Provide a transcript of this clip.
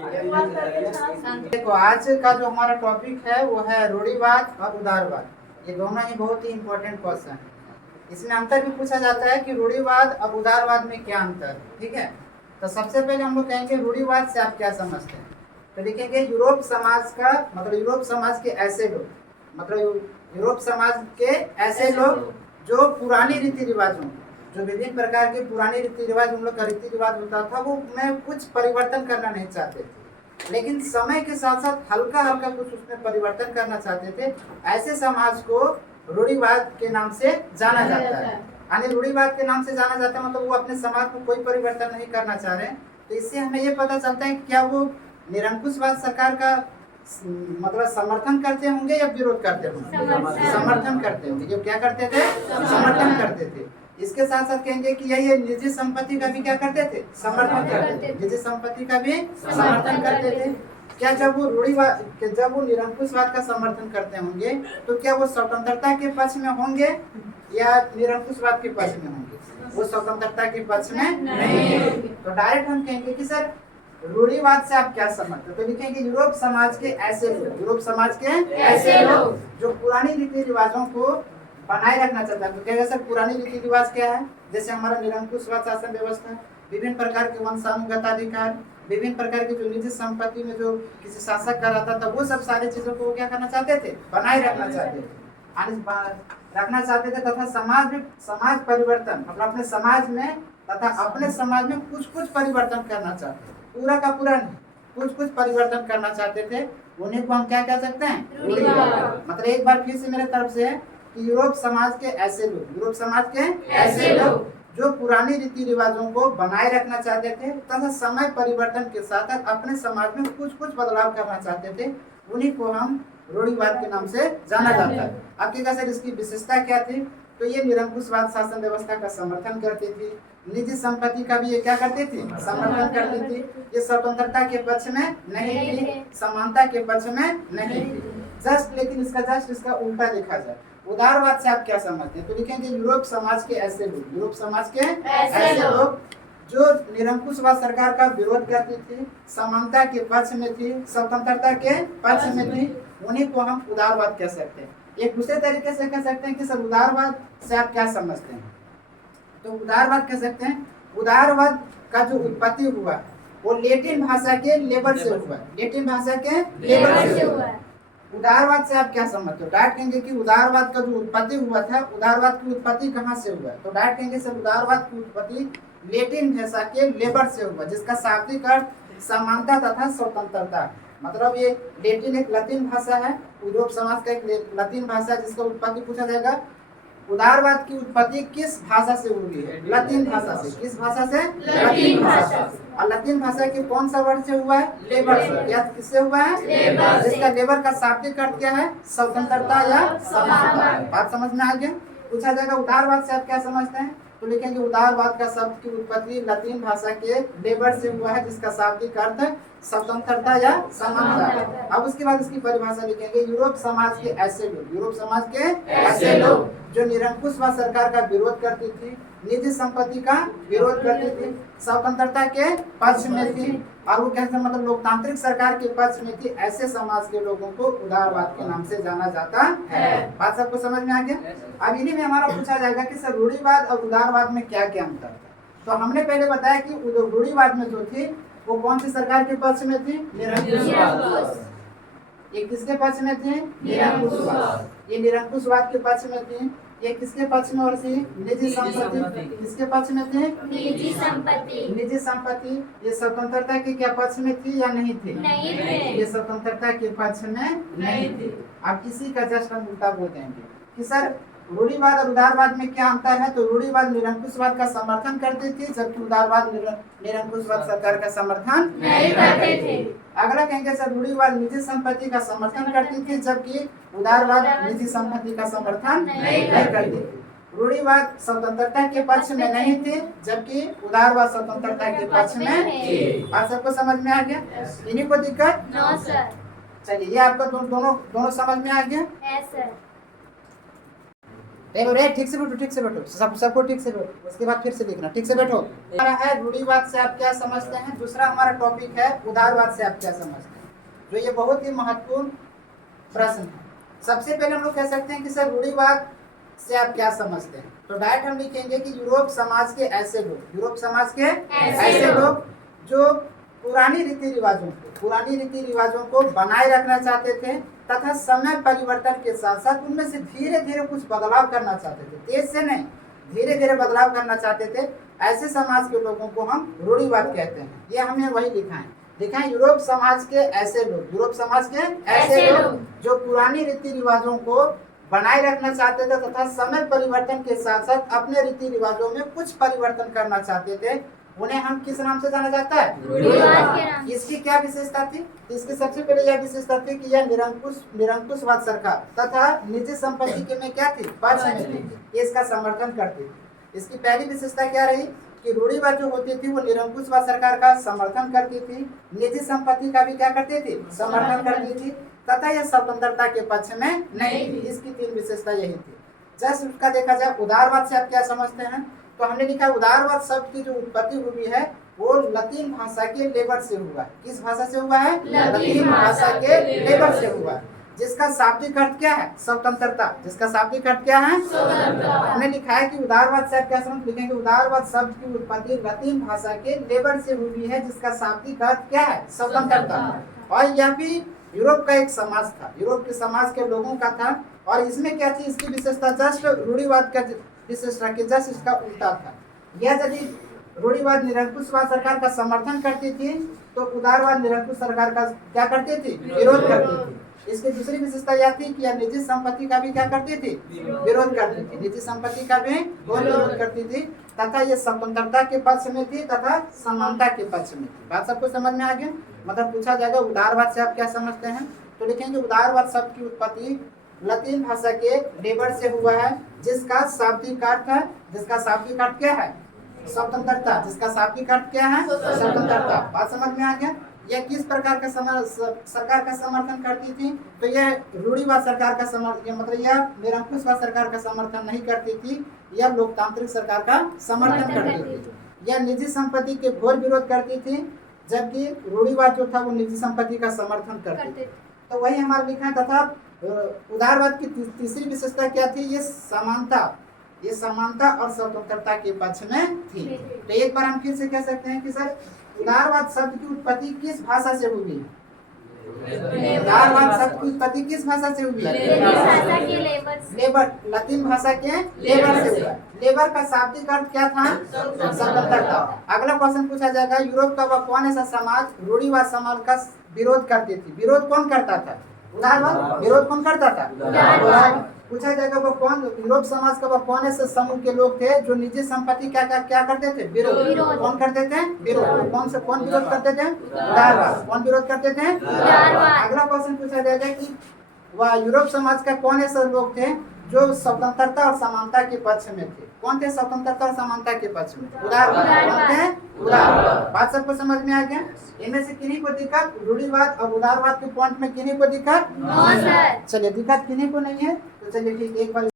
देखो, आज का जो हमारा टॉपिक है वो है रूढ़िवाद और उदारवाद। ये दोनों ही बहुत ही इम्पोर्टेंट क्वेश्चन है। इसमें अंतर भी पूछा जाता है कि रूढ़िवाद और उदारवाद में क्या अंतर है। ठीक है, तो सबसे पहले हम लोग कहेंगे रूढ़िवाद से आप क्या समझते हैं। तो लिखेंगे यूरोप समाज का मतलब यूरोप समाज के ऐसे लोग, मतलब यूरोप समाज के ऐसे लोग जो पुरानी रीति रिवाजों, जो विभिन्न प्रकार के पुराने रीति रिवाज, उन लोग का रीति रिवाज होता था, वो में कुछ परिवर्तन करना नहीं चाहते थे, लेकिन समय के साथ साथ हल्का हल्का कुछ उसमें परिवर्तन करना चाहते थे। ऐसे समाज को रूढ़िवाद के नाम से जाना जाता है। यानी रूढ़िवाद के नाम से जाना जाता है मतलब वो अपने समाज में कोई परिवर्तन नहीं करना चाह रहे हैं। तो इससे हमें ये पता चलता है कि क्या वो निरंकुशवाद सरकार का मतलब समर्थन करते होंगे या विरोध करते होंगे। समर्थन करते होंगे। जो क्या करते थे, समर्थन करते थे। इसके साथ साथ कहेंगे कि ये निजी संपत्ति का भी क्या करते थे, समर्थन करते थे। निजी संपत्ति का भी समर्थन करते थे। क्या जब वो रूढ़िवाद, जब वो निरंकुशवाद का समर्थन करते होंगे तो क्या वो स्वतंत्रता के पक्ष में होंगे या निरंकुशवाद के पक्ष में होंगे? वो स्वतंत्रता के पक्ष में नहीं। तो डायरेक्ट हम कहेंगे कि सर रूढ़िवाद से आप क्या समझते हो। तो लिखेंगे यूरोप समाज के ऐसे लोग, यूरोप समाज के ऐसे लोग जो पुरानी रीति रिवाजों को बनाए रखना चाहता है। तो कहेगा सर पुरानी रीति रिवाज क्या है? जैसे हमारा निरंकुशवाद शासन व्यवस्था, विभिन्न प्रकार के वंशानुगताधिकार, विभिन्न प्रकार की जो निजी संपत्ति में जो किसी शासक का रहता था, वो सब सारी चीजों को क्या करना चाहते थे, बनाए रखना चाहते थे, रखना चाहते थे। तथा समाज परिवर्तन मतलब अपने समाज में तथा अपने समाज में कुछ कुछ परिवर्तन करना चाहते थे। पूरा का पूरा नहीं, कुछ कुछ परिवर्तन करना चाहते थे। उन्हीं को हम क्या कह सकते हैं, रूढ़िवाद। मतलब एक बार फिर से मेरे तरफ से कि यूरोप समाज के ऐसे लोग, यूरोप समाज के ऐसे लोग जो पुरानी रीति रिवाजों को बनाए रखना चाहते थे तथा समय परिवर्तन के साथ अपने समाज में कुछ कुछ बदलाव करना चाहते थे, उन्हीं को हम रूढ़िवाद के नाम से जाना जाता है। आपके का सर इसकी विशेषता क्या थी? तो ये निरंकुशवाद शासन व्यवस्था का समर्थन करती थी, निजी संपत्ति का भी ये क्या करती थी, समर्थन करती थी। ये स्वतंत्रता के पक्ष में नहीं थी, समानता के पक्ष में नहीं थी। लेकिन इसका उल्टा देखा जाए, उदारवाद से आप क्या समझते हैं? तो लिखेंगे यूरोप समाज के ऐसे लोग, यूरोप समाज के ऐसे लोग जो निरंकुशवाद सरकार का विरोध करती थी, समानता के पक्ष में थी, स्वतंत्रता के पक्ष में थी, उन्हीं को हम उदारवाद कह सकते हैं। एक दूसरे तरीके से कह सकते हैं कि सर उदारवाद से आप क्या समझते हैं? तो उदारवाद कह सकते हैं, उदारवाद का जो उत्पत्ति हुआ वो लैटिन भाषा के लेबर से हुआ, लैटिन भाषा के लेबर से हुआ। उदारवाद से आप क्या समझते हो? डायरेक्ट कहेंगे कि उदारवाद का जो उत्पत्ति हुआ था, उदारवाद की उत्पत्ति कहाँ से हुआ? तो डायरेक्ट कहेंगे सर उदारवाद की उत्पत्ति लैटिन भाषा के लेबर से हुआ, जिसका शाब्दिक अर्थ समानता तथा स्वतंत्रता। मतलब ये लैटिन एक लतीन भाषा है, यूरोप समाज का एक लतीन भाषा है, जिसका उत्पत्ति पूछा जाएगा। उदारवाद की उत्पत्ति किस भाषा से हुई है? लतीन भाषा से। किस भाषा से? लतीन भाषा। और लतीन भाषा के कौन सा वर्ड से हुआ है? लेबर से। क्या किससे हुआ है? लेबर। जिसका लेबर का शाब्दिक अर्थ क्या है? स्वतंत्रता या समानता। बात समझ में आ गया? पूछा जाएगा उदारवाद से आप क्या समझते हैं? तो लिखेंगे उदारवाद का शब्द की उत्पत्ति लतीन भाषा के लेबर से हुआ है, जिसका शाब्दिक अर्थ स्वतंत्रता या समानता। अब उसके बाद इसकी परिभाषा लिखेंगे, यूरोप समाज के ऐसे लोग, यूरोप समाज के ऐसे लोग जो निरंकुशवाद सरकार का विरोध करती थी, निजी संपत्ति का विरोध करती थी, स्वतंत्रता के पक्ष में थी, और वो कहते मतलब लोकतांत्रिक सरकार के पक्ष में थी, ऐसे समाज के लोगों को उदारवाद के नाम से जाना जाता है। बात सबको समझ में आ गया? अब इन्हीं में हमारा पूछा जाएगा कि सर रूढ़िवाद और उदारवाद में क्या क्या अंतर था। तो हमने पहले बताया कि रूढ़िवाद में जो थी वो कौन सी सरकार के पक्ष में थी? निरंकुशवाद। ये किसके पक्ष में थी? निरंकुशवाद। ये निरंकुशवाद के पक्ष में थी। ये किसके पक्ष में और थी? निजी संपत्ति। किसके पक्ष में थे? निजी संपत्ति। निजी संपत्ति ये स्वतंत्रता के क्या पक्ष में थी या नहीं थी? नहीं थे। ये स्वतंत्रता के पक्ष में नहीं थी। अब किसी का जस्ट हम उल्टा बोल देंगे कि सर रूढ़िवाद और उदारवाद में क्या अंतर है? तो रूढ़िवाद निरंकुशवाद का समर्थन करती थी, जबकि उदारवाद निरंकुशवाद सरकार का समर्थन नहीं करते थे। अगला कहेंगे सर रूढ़िवाद निजी संपत्ति का समर्थन करती थी, जबकि उदारवाद निजी संपत्ति का समर्थन नहीं करती थी। रूढ़िवाद स्वतंत्रता के पक्ष में नहीं थे, जबकि उदारवाद स्वतंत्रता के पक्ष में थे। आप सबको समझ में आ गया? इन्हीं को दिक्कत? No sir. चलिए ये आपका दोनों समझ में आ गया? Yes sir. टेबल रे ठीक से बैठो, ठीक से बैठो, सबको ठीक से बैठो। उसके बाद फिर से लिखना, ठीक से बैठो। हमारा है रूढ़िवाद से आप क्या समझते हैं। दूसरा हमारा टॉपिक है उदारवाद से आप क्या समझते हैं, जो ये बहुत ही महत्वपूर्ण प्रश्न है। सबसे पहले हम लोग कह सकते हैं कि सर रूढ़िवाद से आप क्या समझते हैं, तो डायरेक्ट हम लिखेंगे कि यूरोप समाज के ऐसे लोग, यूरोप समाज के ऐसे लोग जो पुरानी रीति रिवाजों को बनाए रखना चाहते थे तथा समय परिवर्तन के साथ साथ उनमें से धीरे धीरे कुछ बदलाव करना चाहते थे, तेज से नहीं, धीरे धीरे बदलाव करना चाहते थे। ऐसे समाज के लोगों को हम रूढ़िवाद कहते हैं। ये हमने वही लिखा है यूरोप समाज के ऐसे लोग, यूरोप समाज के ऐसे लोग जो पुरानी रीति रिवाजों को बनाए रखना चाहते थे तथा समय परिवर्तन के साथ साथ अपने रीति रिवाजों में कुछ परिवर्तन करना चाहते थे, उन्हें हम किस नाम से जाना जाता है, रूढ़िवाद के नाम। इसकी क्या विशेषता थी, इसकी सबसे पहले यह विशेषता थी कि यह निरंकुशवाद सरकार तथा निजी संपत्ति के में क्या थी, पक्ष में थी, इसका समर्थन करती थी। इसकी पहली विशेषता क्या रही कि रूढ़िवाद जो होती थी वो निरंकुशवाद सरकार का समर्थन करती थी, निजी संपत्ति का भी क्या करती थी, समर्थन करती थी तथा यह स्वतंत्रता के पक्ष में नहीं थी। इसकी तीन विशेषता यही थी। जैसे उसका देखा जाए उदारवाद से आप क्या समझते हैं, तो हमने लिखा उदारवाद शब्द की जो उत्पत्ति हुई है वो लतीन भाषा के लेबर से हुआ है। किस भाषा से हुआ है, लतीन भाषा के लेबर से हुआ है, जिसका शाब्दिक अर्थ क्या है, स्वतंत्रता। जिसका शाब्दिक अर्थ क्या है, हमने लिखा है कि उदारवाद से आप क्या समझ, लिखेंगे उदारवाद शब्द की उत्पत्ति लतीन भाषा के लेबर से हुई है, जिसका शाब्दिक अर्थ क्या है, स्वतंत्रता। और यह भी यूरोप का एक समाज था, यूरोप के समाज के लोगों का था। और इसमें क्या थी, इसकी विशेषता जस्ट रूढ़िवाद का विशेषता के जस्ट इसका उल्टा था। यह यदि रूढ़िवाद निरंकुशवाद सरकार का समर्थन करती थी तो उदारवाद निरंकुश सरकार का क्या करती थी, विरोध करती थी। इसकी दूसरी विशेषता यह थी कि यह निजी संपत्ति का भी क्या करती थी, विरोध करती थी, निजी संपत्ति का भी विरोध करती थी तथा ये स्वतंत्रता के पक्ष में थी तथा समानता के पक्ष में थी। बात सबको समझ में आ गया। मतलब पूछा जाएगा उदारवाद से आप क्या समझते हैं, तो लिखेंगे उदारवाद शब्द की उत्पत्ति लतीन भाषा के लेबर से हुआ है, जिसका शाब्दिक अर्थ है, जिसका शाब्दिक अर्थ क्या है, स्वतंत्रता। जिसका शाब्दिक अर्थ क्या है, स्वतंत्रता। बात समझ में आ गया। यह किस प्रकार का सरकार का समर्थन करती थी, तो यह रूढ़िवाद सरकार का समर्थन, मतलब यह निरंकुशवाद सरकार का समर्थन नहीं करती थी, यह लोकतांत्रिक सरकार का समर्थन करती थी। यह निजी संपत्ति के घोर विरोध करती थी, जबकि रूढ़िवाद जो था वो निजी संपत्ति का समर्थन करती थी। तो वही हमारा लिखा है। तथा उदारवाद की तीसरी विशेषता क्या थी, ये समानता और स्वतंत्रता के पक्ष में थी। तो एक बार हम फिर से कह सकते हैं कि सर उदारवाद शब्द की उत्पत्ति किस भाषा से हुई है, उदारवाद शब्द की उत्पत्ति किस भाषा से हुई है, लेबर, लतीन भाषा के लेबर से हुआ। लेबर का शाब्दिक अर्थ क्या था, स्वतंत्रता। अगला क्वेश्चन पूछा जाएगा, यूरोप का वह कौन ऐसा समाज रूढ़िवाद समाज का विरोध करती थी। विरोध कौन करता था, उदारवाद। विरोध कौन करता था, उदारवाद। पूछा जाएगा वो कौन, यूरोप समाज का वह कौन ऐसे समूह के लोग थे जो निजी संपत्ति क्या करते थे, विरोध। कौन करते थे, विरोध। कौन विरोध करते थे, उदारवाद। कौन विरोध करते थे, उदारवाद। अगला क्वेश्चन पूछा जाएगा कि वह यूरोप समाज का कौन ऐसे लोग थे जो स्वतंत्रता और समानता के पक्ष में थे। कौन थे स्वतंत्रता और समानता के पक्ष में, उदारवाद। कौन थे, उदारवाद। बात सबको समझ में आ गया। इनमें से किन्हीं को दिक्कत, रूढ़िवाद और उदारवाद के पॉइंट में किन्हीं को दिक्कत, चलिए दिक्कत किन्हीं को नहीं है, तो चलिए ठीक, एक बार